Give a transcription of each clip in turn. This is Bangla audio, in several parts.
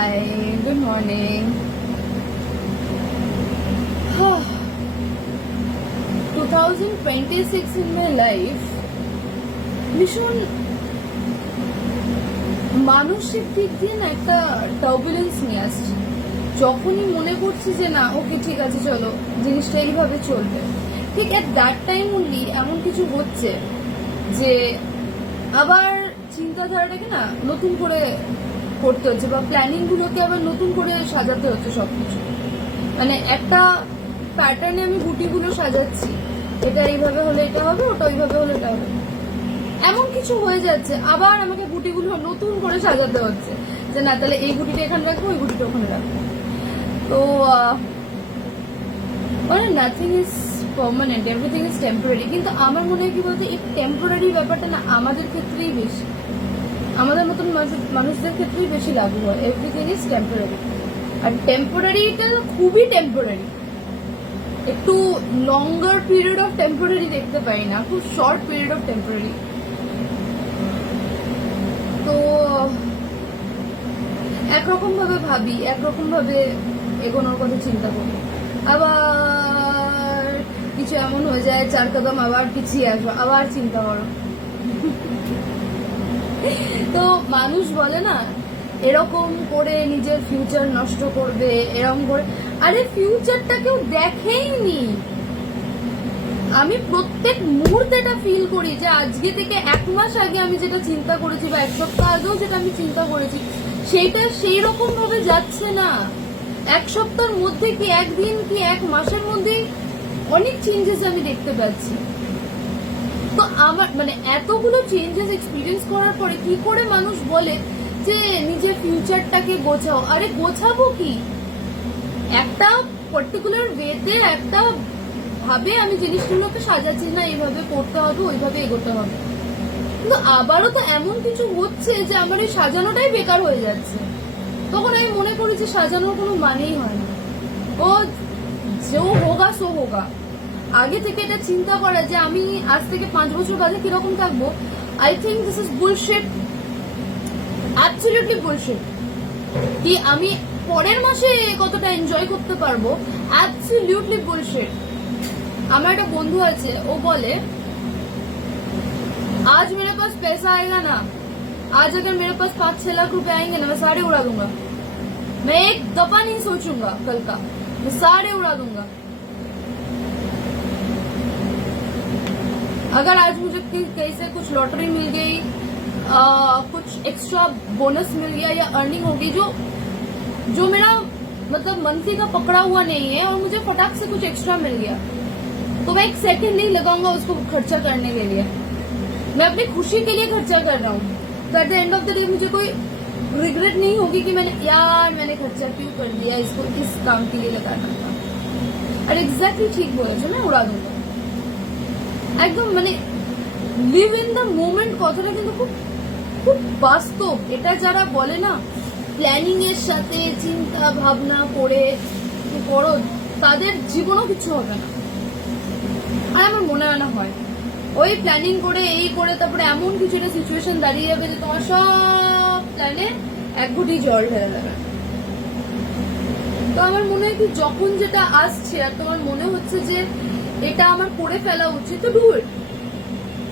Hi, good morning. 2026 in my life ভীষণ মানসিক দিক দিয়ে না একটা টার্বুলেন্স নিয়ে আসছে। যখনই মনে করছি যে না ওকে ঠিক আছে চলো জিনিসটা এইভাবে চলবে, ঠিক অ্যাট দ্যাট টাইম অনলি এমন কিছু হচ্ছে যে আবার চিন্তাধারাটাকে না নতুন করে করতে হচ্ছে বা প্ল্যানিং গুলোকে আবার নতুন করে সাজাতে হচ্ছে সবকিছু। মানে একটা প্যাটার্নে আমি গুটিগুলো সাজাচ্ছি, এটা এইভাবে হলে এটা হবে, ওটা ওইভাবে হলে এটা হবে, এমন কিছু হয়ে যাচ্ছে আবার আমাকে গুটিগুলো নতুন করে সাজাতে হচ্ছে যে না তাহলে এই গুটিটা এখানে রাখবো, ওই গুটিটা ওখানে রাখবো। তো মানে nothing is permanent, everything is temporary. কিন্তু আমার মনে হয় কি বলতে এই টেম্পোরারি ব্যাপারটা না আমাদের ক্ষেত্রেই বেশি, আমাদের মতন মানুষদের ক্ষেত্রেই বেশি লাগু হয়। এভরিথিং ইজ টেম্পোরারি, আর টেম্পোরারিটা খুবই টেম্পোরারি। একটু লঙ্গার পিরিয়ড অফ টেম্পোরারি দেখতে পাই না, খুব শর্ট পিরিয়ড অফ টেম্পোরারি। তো একরকম ভাবে ভাবি, একরকম ভাবে এগোনোর কথা চিন্তা করি, আবার কিছু এমন হয়ে যায় 4 কদম আবার পিছিয়ে আসো, আবার চিন্তা করো। তো মানুষ বলে না এরকম করে নিজের ফিউচার নষ্ট করবে, এরকম করে, আরে ফিউচারটা কেউ দেখেইনি। আমি প্রত্যেক মুহূর্তে এটা ফিল করি যে আজকে থেকে 1 মাস আগে আমি যেটা চিন্তা করেছি বা 1 সপ্তাহ আগেও যেটা আমি চিন্তা করেছি সেইটা সেই রকম ভাবে যাচ্ছে না। 1 সপ্তাহের মধ্যে কি 1 দিন কি 1 মাসের মধ্যে অনেক চেঞ্জেস আমি দেখতে পাচ্ছি। তো আমার মানে এতগুলো চেঞ্জেস এক্সপিরিয়েন্স করার পরে কি করে মানুষ বলে যে নিজের ফিউচারটাকে গোছাও? আরে গোছাবো কি? একটা পার্টিকুলার ওয়েতে একটা ভাবে আমি জিনিসগুলোকে সাজাচ্ছি, না এইভাবে করতে হবে, ওইভাবে এগোতে হবে। কিন্তু আবারও তো এমন কিছু হচ্ছে যে আমার এই সাজানোটাই বেকার হয়ে যাচ্ছে। তখন আমি মনে করি যে সাজানোর কোনো মানেই হয় না, ও যে হোগা সো হোগা। আগে থেকে এটা চিন্তা করা যে আমি আজ থেকে 5 বছর বাদে কিরকম থাকবো, I think this is bullshit, absolutely bullshit. কি আমি পরের মাসে কতটা এনজয় করতে পারবো, অ্যাবসলিউটলি বুলশিট। আমার একটা বন্ধু আছে, ও বলে आज मेरे पास पैसा आएगा ना, आज अगर मेरे पास 5-6 लाख रुपए आएंगे ना, मैं सारे उड़ा दूंगा। मैं एक दफा नहीं सोचूंगा कल का, मैं सारे उड़ा दूंगा। अगर आज मुझे कहीं से कुछ लॉटरी मिल गई, कुछ एक्स्ट्रा बोनस मिल गया या अर्निंग होगी जो मेरा मतलब मंथली का पकड़ा हुआ नहीं है, और मुझे फटाक से कुछ एक्स्ट्रा मिल गया, तो मैं 1 सेकंड नहीं लगाऊंगा उसको खर्चा करने के लिए। मैं अपनी खुशी के लिए खर्चा कर रहा हूँ, तो at the end of the day मुझे कोई रिग्रेट नहीं होगी कि मैंने खर्चा क्यों कर दिया, इसको इस काम के लिए लगाना था। और एग्जैक्टली ठीक बोले, मैं उड़ा दूंगा একদম। মানে লিভ ইন দ্য মোমেন্ট কথাটা কিন্তু খুব খুব বাস্তব। এটা যারা বলে না প্ল্যানিং এর সাথে চিন্তা ভাবনা করে করো, তাদের জীবনও কিছু হবে না। আর আমার মনে হয় না হয় ওই প্ল্যানিং করে এই করে তারপরে এমন কিছু একটা সিচুয়েশন দাঁড়িয়ে যাবে যে তোমার সব প্ল্যানে 1 ঘটি জল ঢেলে দেবে। তো আমার মনে হয় কি যখন যেটা আসছে আর তোমার মনে হচ্ছে যে এটা আমার করে ফেলা উচিত, তো ডু ইট।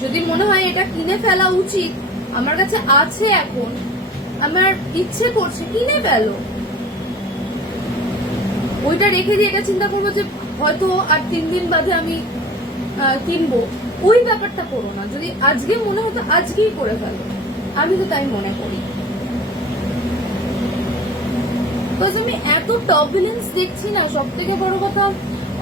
যদি মনে হয় এটা কিনে ফেলা উচিত, আমার কাছে আছে এখন, আমার ইচ্ছে করছে, কিনে ফেলো। ওইটা রেখে দিয়ে এটা চিন্তা করবো যে হয়তো আর 3 দিন বাদে আমি কিনবো, ওই ব্যাপারটা করো না। যদি আজকে মনে হতো আজকেই করে ফেলো, আমি তো তাই মনে করি। আমি এত টার্বুলেন্স দেখছি না, সব থেকে বড় কথা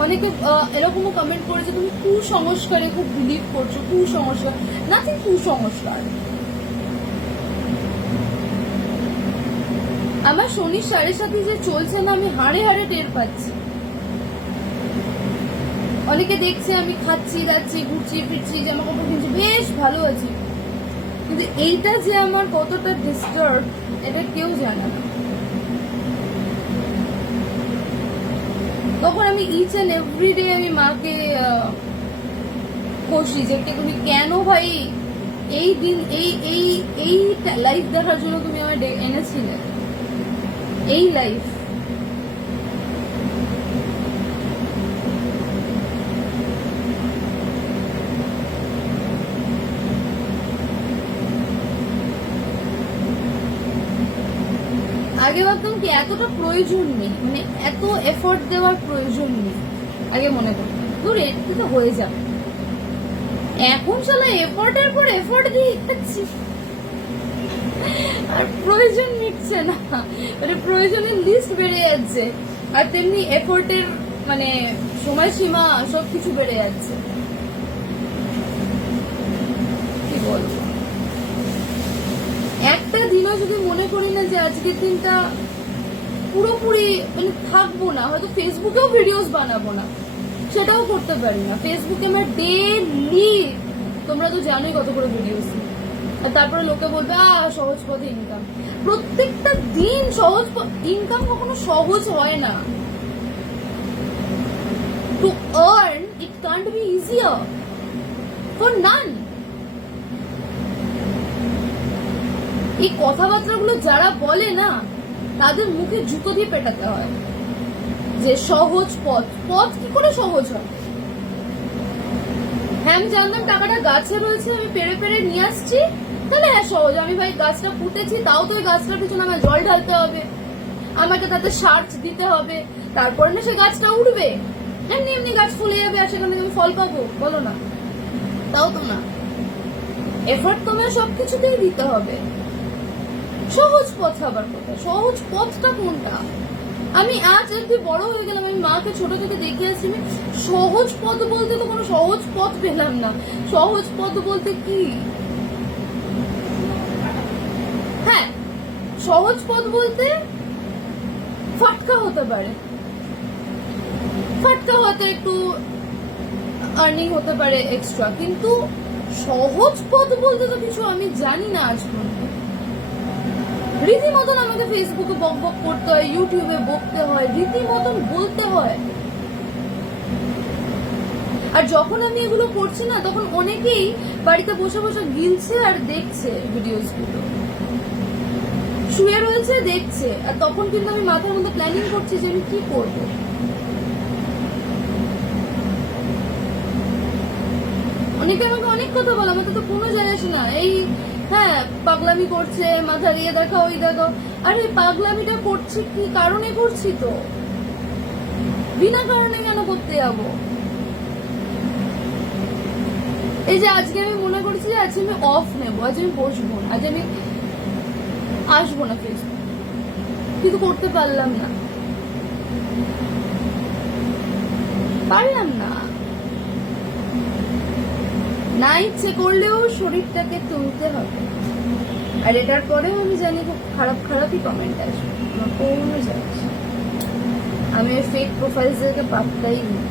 অনেকে এরকমও কমেন্ট করেছে তুমি কুসংস্কারে খুব বিলিভ করছো, কুসংস্কার। নাথিং কুসংস্কার। আমার শনির 7.5 যে চলছে না, আমি হাড়ে হাড়ে টের পাচ্ছি। অনেকে দেখছে আমি খাচ্ছি যাচ্ছি ঘুরছি ফিরছি জামা কাপড় কিনছি, বেশ ভালো আছি, কিন্তু এইটা যে আমার কতটা ডিস্টার্ব এটা কেউ জানে না। তখন আমি ইচ এন্ড এভরি ডে আমি মাকে কষি যে তুমি কেন ভাই এই দিন এই এই এই লাইফ দেখার জন্য তুমি আমার এনেছিলে। এই লাইফ। আগে ভাবতাম কি এতটা প্রয়োজন নেই, মানে এত এফোর্ট দেওয়ার প্রয়োজন নেই, আগে মনে করতাম তোর একটু তো হয়ে যাবে। এখন শালা এফোর্টের পর এফোর্ট দিয়ে যাচ্ছি, আর প্রয়োজন মিটছে না, মানে প্রয়োজনের লিস্ট বেড়ে যাচ্ছে, আর তেমনি এফোর্টের মানে সময়সীমা সবকিছু বেড়ে যাচ্ছে। কি বলবো, একটা দিনও যদি মনে করি না যে আজকের দিনটা পুরোপুরি মানে থাকবো না, হয়তো ফেসবুকেও ভিডিওস বানাবো না, সেটাও করতে পারি না। ফেসবুকে আমার ডেইলি, তোমরা তো জানোই কত করে ভিডিওস, আর তারপরে লোকে বলবে সহজ পথে ইনকাম। প্রত্যেকটা দিন সহজ ইনকাম কখনো সহজ হয় না। To earn it can't be easier for none. এই কথাবার্তাগুলো যারা বলে না, তাদের মুখে জুতো দিয়ে পেটাতে হয় যে সহজ পথ। পথ কি করে সহজ হয়? হ্যাঁ আমি জানতাম টাকাটা গাছে রয়েছে, আমি পেড়ে পেড়ে নিয়ে আসছি, তাহলে হ্যাঁ সহজ। আমি ভাই গাছটা পুঁতেছি, তাও তো ওই গাছটার পিছনে আমার জল ঢালতে হবে, আমাকে তাতে সার দিতে হবে, তারপরে না সে গাছটা উঠবে। এমনি এমনি গাছ ফুলে যাবে আর সেখান থেকে আমি ফল পাবো? বলো না, তাও তো না। এফোর্ট তোমার সবকিছুতেই দিতে হবে। সহজ পথ আবার কোথায়? সহজ পথটা কোনটা? আমি আজ অব্দি বড় হয়ে গেলাম, আমি মাকে ছোট থেকে দেখে আসছি, আমি সহজ পথ বলতে তো কোনো সহজ পথ পেলাম না। সহজ পথ বলতে কি? হ্যাঁ, সহজ পথ বলতে ফাটকা হতে পারে, ফাটকা হতে একটু আর্নিং হতে পারে এক্সট্রা, কিন্তু সহজ পথ বলতে তো কিছু আমি জানি না আজ পর্যন্ত। রীতিমতন আমাকে ফেসবুকে বক বক করতে হয়, ইউটিউবে বকতে হয়, রীতিমতন বলতে হয়। আর যখন আমি এগুলো করছি না, তখন অনেকেই বাড়িতে বসে বসে গিলছে আর দেখছে ভিডিওস গুলো, শুয়ে রয়েছে দেখছে। আর তখন কিন্তু আমি মাথার মধ্যে প্ল্যানিং করছি যে আমি কি করবো। অনেকে আমাকে অনেক কথা বলে, আমার তো কোনো যায় আসে না। এই হ্যাঁ পাগলামি করছে, মাথা দিয়ে দেখা, ওই দেখো। আরে পাগলামিটা করছি কি কারণে করছি? তো বিনা কারণে কেন করতে যাবো? এই যে আজকে আমি মনে করছি যে আজকে আমি অফ নেবো, আজ আমি বসবো না, আজ আমি আসবো না ফেসবুক, কিন্তু করতে পারলাম না, পারলাম না। না ইচ্ছে করলেও শরীরটাকে তুলতে হবে। আর এটার পরেও আমি জানি খুব খারাপ খারাপই কমেন্ট আসবে, আমার কোনো যাচ্ছে। আমি ফেক প্রোফাইলসদেরকে পাত্তাই দিই।